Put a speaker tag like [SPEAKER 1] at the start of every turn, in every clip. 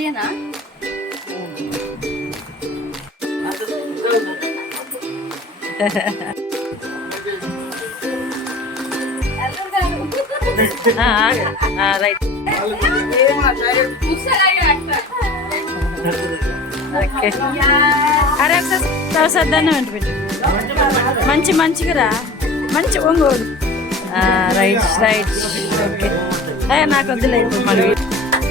[SPEAKER 1] తీయనా
[SPEAKER 2] right okay అరే ఒకసారి సర్దాన్ని వెంట పెట్టు మంచి మంచిగా రా మంచి ఒంగోడు రైట్ రైట్ ఓకే ఏ నాకు వద్దులేదు మరి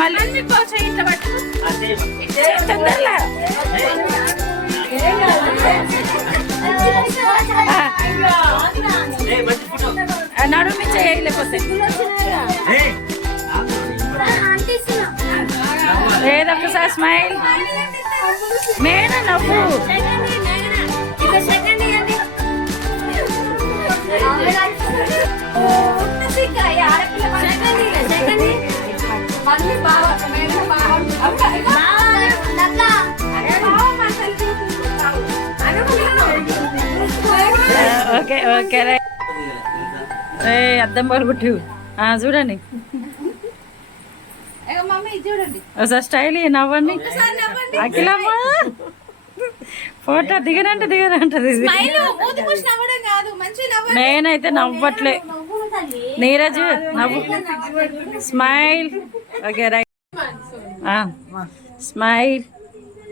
[SPEAKER 2] మళ్ళీ తొందరలా. నడుమి చేయలేకపోతే లేదొక్కసారి స్మైల్. మేన నవ్వు. సెకండ్ ఓకే ఏ అద్దం పలుగుట్టు చూడండి. ఒకసారి స్టైల్ నవ్వండి. అఖిలమ్మ. ఫోటో దిగనంటే దిగనంటది నేనైతే నవ్వట్లే. నీరజ్ నవ్వు. Smile. Okay right. Smile.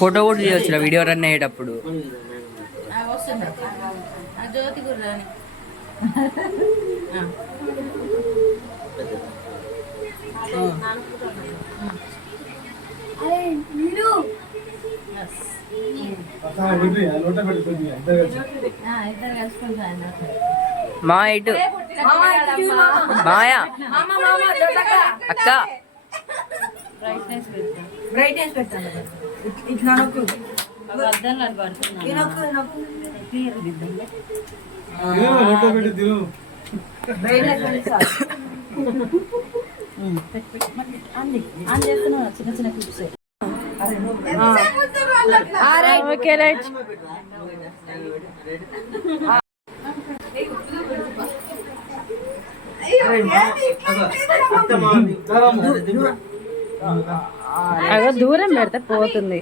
[SPEAKER 3] Photo కూడా చేయొచ్చు వీడియో రన్ అయ్యేటప్పుడు.
[SPEAKER 1] జ్యోతి గుర్రాని
[SPEAKER 3] మా ఇటు. మాయా. అక్క.
[SPEAKER 1] బ్రైట్నెస్ పెట్టాను అర్థం పడుతున్నాను ఆన్ చిన్న చిన్న క్లిప్స్
[SPEAKER 2] ఓకే రైట్ అగో దూరం పెడితే పోతుంది.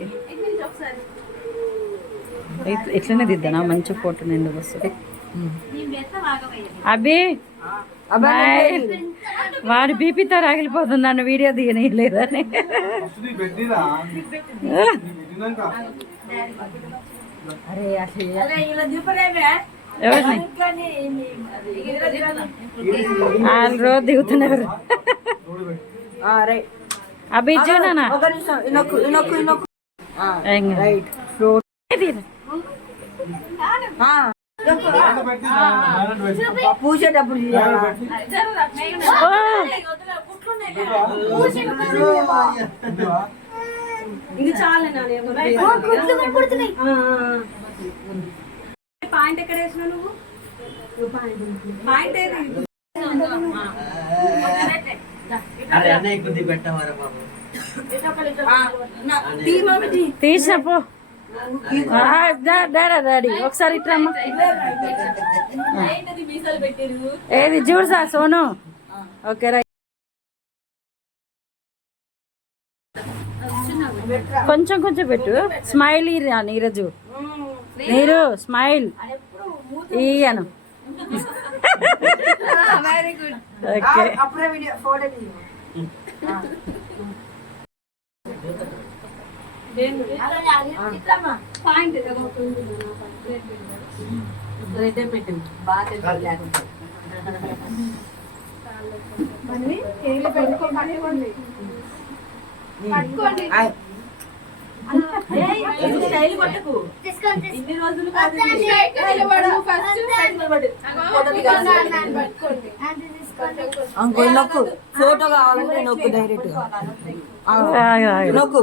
[SPEAKER 2] ఇట్- ఇట్లనే దిద్దానా? మంచి ఫోటో నిండు వస్తుంది. అభి బాయ్. వాడి బీపీతో రాగిలిపోతుంది నన్ను వీడియో తీయనీయలేదని. ఎవరిని? వాళ్ళు రోజు దిగుతున్నారు. ఇచ్చానా రైట్.
[SPEAKER 4] పూసేటప్పుడు ఇది చాలే పాయింట్ ఎక్కడ వేసినావు నువ్వు పాయింట్ ఏది
[SPEAKER 2] తీసినపో. డాడా డాడీ. ఒకసారి ఇట్రమ్మా. ఏది చూడు సార్ సోను? Okay right. కొంచెం కొంచెం పెట్టు. స్మైల్ ఇరా నీరజు. నీరు స్మైల్. ఈయను ఓకే.
[SPEAKER 1] ఏయ్, ఇది స్టైల్ పట్టుకు ఇన్ని రోజులు ఫోటో నొక్కు ఫోటో కావాలంటే నొక్కు డైరెక్ట్ నొక్కు.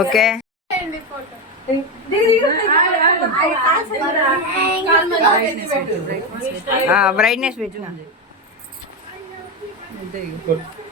[SPEAKER 3] ఓకే బ్రైట్నెస్ పెట్టిన
[SPEAKER 5] కొట్టు.